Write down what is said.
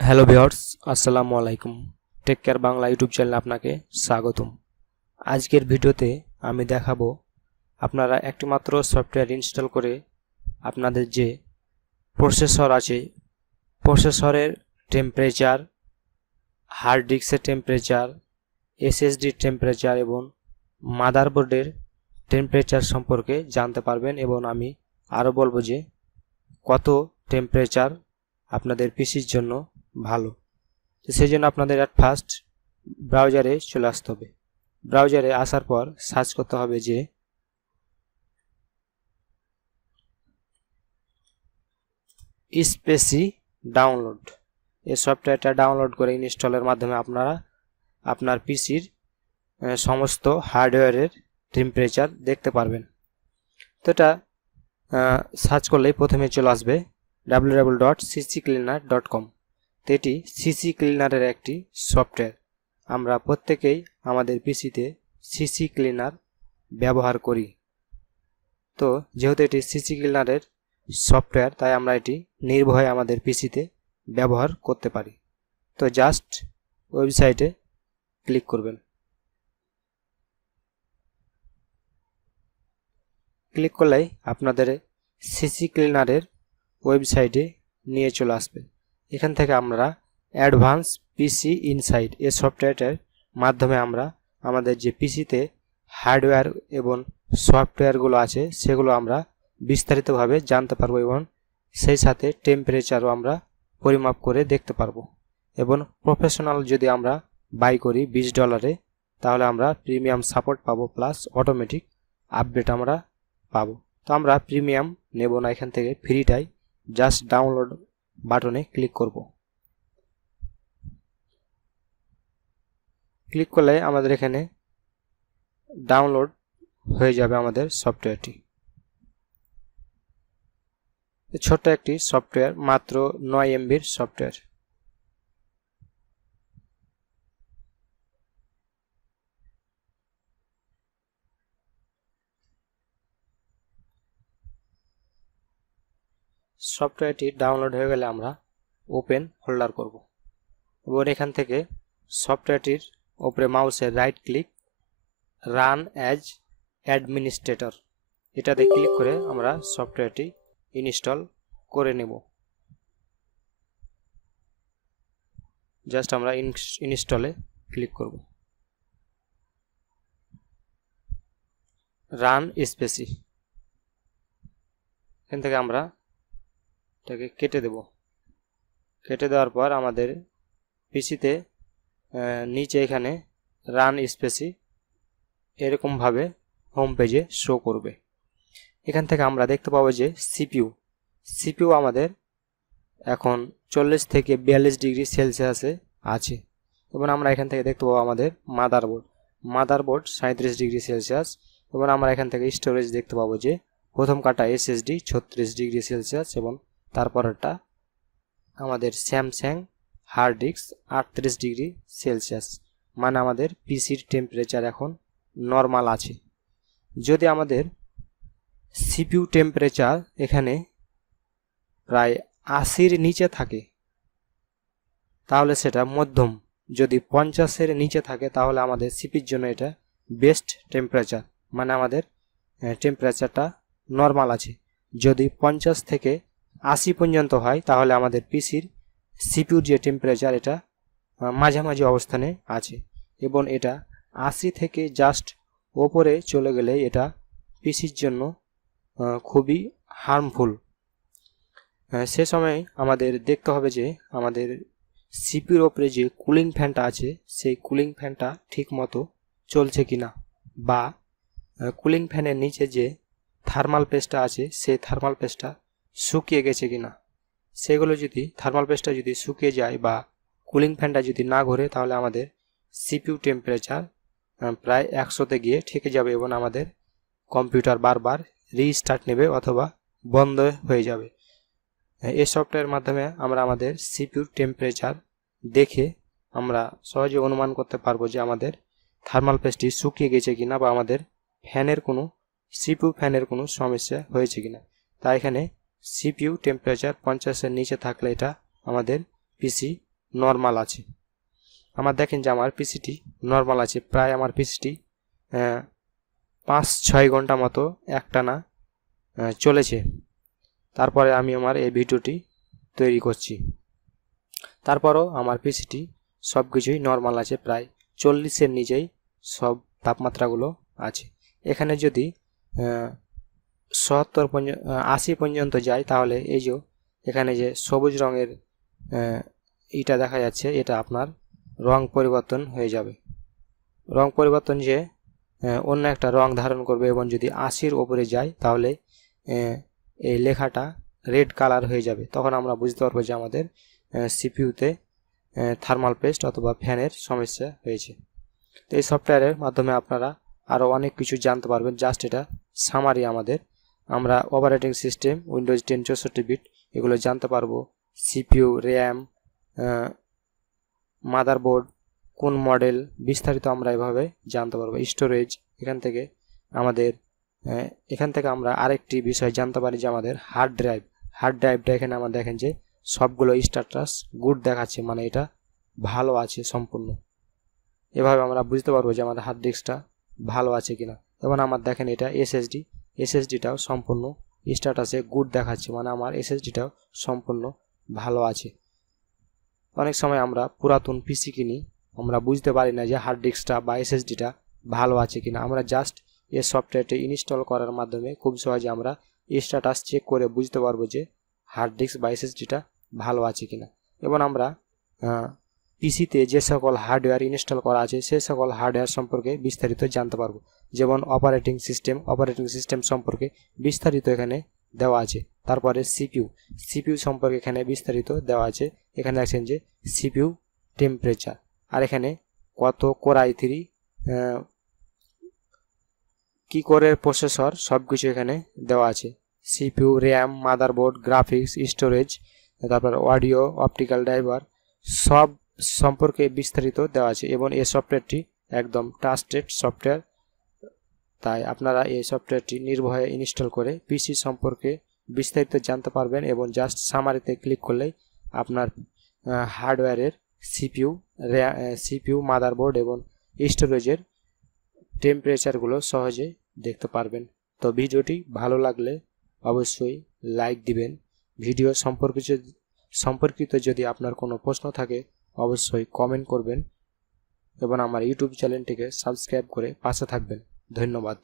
Hello viewers, আসসালামু আলাইকুম। Take care Bangla YouTube চ্যানেলে আপনাকে স্বাগতম। আজকের ভিডিওতে আমি দেখাবো আপনারা একটি মাত্র সফটওয়্যার ইনস্টল করে আপনাদের যে প্রসেসর আছে, প্রসেসরের টেম্পারেচার, হার্ড ডিস্কের টেম্পারেচার, এসএসডির টেম্পারেচার এবং মাদারবোর্ডের টেম্পারেচার সম্পর্কে জানতে পারবেন। এবং আমি আরও বলবো যে কত টেম্পারেচার আপনাদের পিসির জন্য ভালো। তো সেই জন্য আপনাদের অ্যাট ফার্স্ট ব্রাউজারে চলে আসতে হবে। ব্রাউজারে আসার পর সার্চ করতে হবে যে স্পেসি ডাউনলোড। এই সফটওয়্যারটা ডাউনলোড করে ইনস্টলের মাধ্যমে আপনারা আপনার পিসির সমস্ত হার্ডওয়্যারের টেম্পারেচার দেখতে পারবেন। তো এটা সার্চ করলেই প্রথমে চলে আসবে www.ccleaner.com। তো এটি সিসি ক্লিনারের একটি সফটওয়্যার। আমরা প্রত্যেকেই আমাদের পিসিতে সিসি ক্লিনার ব্যবহার করি। তো যেহেতু এটি সিসি ক্লিনারের সফটওয়্যার, তাই আমরা এটি নির্ভয়ে আমাদের পিসিতে ব্যবহার করতে পারি। তো জাস্ট ওয়েবসাইটে ক্লিক করবেন। ক্লিক করলেই আপনাদের সিসি ক্লিনারের ওয়েবসাইটে নিয়ে চলে আসবে। এখান থেকে আমরা অ্যাডভান্স পিসি ইনসাইট এই সফটওয়্যারটার মাধ্যমে আমরা আমাদের যে পিসিতে হার্ডওয়্যার এবং সফটওয়্যারগুলো আছে সেগুলো আমরা বিস্তারিতভাবে জানতে পারবো এবং সেই সাথে টেম্পারেচারও আমরা পরিমাপ করে দেখতে পারবো। এবং প্রফেশনাল যদি আমরা বাই করি $20, তাহলে আমরা প্রিমিয়াম সাপোর্ট পাবো, প্লাস অটোমেটিক আপডেট আমরা পাবো। তো আমরা প্রিমিয়াম নেব না, এখান থেকে ফ্রিটাই জাস্ট ডাউনলোড বাটনে ক্লিক করব। ক্লিক করলে আমাদের এখানে ডাউনলোড হয়ে যাবে আমাদের সফটওয়্যারটি। ছোট্ট একটি সফটওয়্যার, মাত্র 9 MBর সফটওয়্যার। সফটওয়্যারটি ডাউনলোড হয়ে গেলে আমরা ওপেন হোল্ডার করব এবং এখান থেকে সফটওয়্যারটির উপরে মাউসের right click, run as administrator, এটাতে ক্লিক করে আমরা সফটওয়্যারটি ইনস্টল করে নেব। জাস্ট আমরা ইনস্টলে ক্লিক করব। রান স্পেসি, এখান থেকে আমরা এটাকে কেটে দেব। কেটে দেওয়ার পর আমাদের পিসিতে নিচে এখানে রান স্পেসি এরকমভাবে হোম পেজে শো করবে। এখান থেকে আমরা দেখতে পাবো যে সিপিইউ আমাদের এখন 40 থেকে 42 ডিগ্রি সেলসিয়াসে আছে। এবং আমরা এখান থেকে দেখতে পাবো আমাদের মাদারবোর্ড 37 ডিগ্রি সেলসিয়াস। এবং আমরা এখান থেকে স্টোরেজ দেখতে পাবো যে প্রথম কাটা এসএসডি 36 ডিগ্রি সেলসিয়াস এবং তারপরেরটা আমাদের Samsung hard disk 38 degree celsius. মানে আমাদের পিসির টেম্পারেচার এখন নর্মাল আছে। যদি আমাদের সিপিইউ টেম্পারেচার এখানে প্রায় 80-এর নিচে থাকে তাহলে সেটা মধ্যম, যদি 50-এর নিচে থাকে তাহলে আমাদের সিপির জন্য এটা বেস্ট টেম্পারেচার, মানে আমাদের টেম্পারেচারটা নর্মাল আছে। যদি 50 থেকে 80 পর্যন্ত হয় তাহলে আমাদের পিসির সিপিইউর যে টেম্পারেচার এটা মাঝামাঝি অবস্থানে আছে। এবং এটা 80 থেকে জাস্ট ওপরে চলে গেলে এটা পিসির জন্য খুবই হার্মফুল। সে সময় আমাদের দেখতে হবে যে আমাদের সিপিইউর ওপরে যে কুলিং ফ্যানটা আছে সেই কুলিং ফ্যানটা ঠিক মতো চলছে কিনা, বা কুলিং ফ্যানের নিচে যে থার্মাল পেস্টটা আছে সেই থার্মাল পেস্টটা শুকিয়ে গেছে কিনা। সেগুলো যদি থার্মাল পেস্টটা যদি শুকিয়ে যায় বা কুলিং ফ্যানটা যদি না ঘোরে তাহলে আমাদের সিপিইউ টেম্পারেচার প্রায় 100-তে গিয়ে ঠেকে যাবে এবং আমাদের কম্পিউটার বারবার রিস্টার্ট নেবে অথবা বন্ধ হয়ে যাবে। এই সফটওয়্যারের মাধ্যমে আমরা আমাদের সিপিইউর টেম্পারেচার দেখে আমরা সহজে অনুমান করতে পারবো যে আমাদের থার্মাল পেস্টটি শুকিয়ে গেছে কিনা বা আমাদের সিপিইউ ফ্যানের কোনো সমস্যা হয়েছে কিনা। তাই এখানে সিপিইউ টেম্পারেচার 50-এর নিচে থাকলে এটা আমাদের পিসি নর্মাল আছে। আমার দেখেন যে আমার পিসিটি নর্মাল আছে, প্রায় আমার পিসিটি 5-6 ঘন্টা মতো একটানা চলেছে। তারপরে আমি আমার এই ভিডিওটি তৈরি করছি। তারপরও আমার পিসিটি সব কিছুই নর্মাল আছে, প্রায় 40-এর নিচেই সব তাপমাত্রাগুলো আছে। এখানে যদি 80 পর্যন্ত যায় তাহলে এই যে এখানে যে সবুজ রঙের এটা দেখা যাচ্ছে, এটা আপনার রং পরিবর্তন হয়ে যাবে। রং পরিবর্তন যে অন্য একটা রং ধারণ করবে, এবং যদি 80-র ওপরে যায় তাহলে এই লেখাটা রেড কালার হয়ে যাবে। তখন আমরা বুঝতে পারবো যে আমাদের সিপিইউতে থার্মাল পেস্ট অথবা ফ্যানের সমস্যা হয়েছে। তো এই সফটওয়্যারের মাধ্যমে আপনারা আরও অনেক কিছু জানতে পারবেন। জাস্ট এটা সামারি আমরা অপারেটিং সিস্টেম উইন্ডোজ 10 64 বিট এগুলো জানতে পারবো। সিপিইউ, র্যাম, মাদারবোর্ড, কোন মডেল বিস্তারিত আমরা এভাবে জানতে পারবো। স্টোরেজ, এখান থেকে আমরা আরেকটি বিষয় জানতে পারি যে আমাদের হার্ড ড্রাইভটা এখানে আমরা দেখেন যে সবগুলো স্ট্যাটাস গুড দেখাচ্ছে, মানে এটা ভালো আছে সম্পূর্ণ। এভাবে আমরা বুঝতে পারবো যে আমাদের হার্ড ডিস্কটা ভালো আছে কিনা। এবং আমার দেখেন এটা এসএসডিটাও সম্পূর্ণ স্ট্যাটাসে গুড দেখাচ্ছে, মানে আমার এসএসডিটাও সম্পূর্ণ ভালো আছে। অনেক সময় আমরা পুরাতন পিসি কিনি, আমরা বুঝতে পারি না যে হার্ড ডিস্কটা বা এসএসডিটা ভালো আছে কিনা। আমরা জাস্ট এই সফটওয়্যারটি ইনস্টল করার মাধ্যমে খুব সহজে আমরা স্ট্যাটাস চেক করে বুঝতে পারবো যে হার্ড ডিস্ক বা এসএসডিটা ভালো আছে কিনা। এবং আমরা পিসিতে যে সকল হার্ডওয়্যার ইনস্টল করা আছে সে সকল হার্ডওয়্যার সম্পর্কে বিস্তারিত জানতে পারবো। যেমন অপারেটিং সিস্টেম সম্পর্কে বিস্তারিত এখানে দেওয়া আছে। তারপরে সিপিইউ সম্পর্কে এখানে বিস্তারিত দেওয়া আছে। এখানে দেখছেন যে সিপিইউ টেম্পারেচার, আর এখানে কত কোর i3 কি করে প্রসেসর সব কিছু এখানে দেওয়া আছে। CPU, RAM, motherboard, graphics, storage, তারপর অডিও, অপটিক্যাল ড্রাইভার সব সম্পর্কে বিস্তারিত দেওয়া আছে। এবং এই সফটওয়্যারটি একদম ট্রাস্টেড সফটওয়্যার, তাই আপনারা এই সফটওয়্যারটি নির্ভয়ে ইনস্টল করে পিসি সম্পর্কে বিস্তারিত জানতে পারবেন। এবং জাস্ট সামারিতে ক্লিক করলেই আপনার হার্ডওয়্যারের সিপিইউ, মাদারবোর্ড এবং স্টোরেজের টেম্পারেচারগুলো সহজে দেখতে পারবেন। তো ভিডিওটি ভালো লাগলে অবশ্যই লাইক দিবেন। ভিডিও সম্পর্কিত যদি আপনার কোনো প্রশ্ন থাকে অবশ্যই কমেন্ট করবেন, এবং আমার ইউটিউব চ্যানেলটিকে সাবস্ক্রাইব করে পাশে থাকবেন। ধন্যবাদ।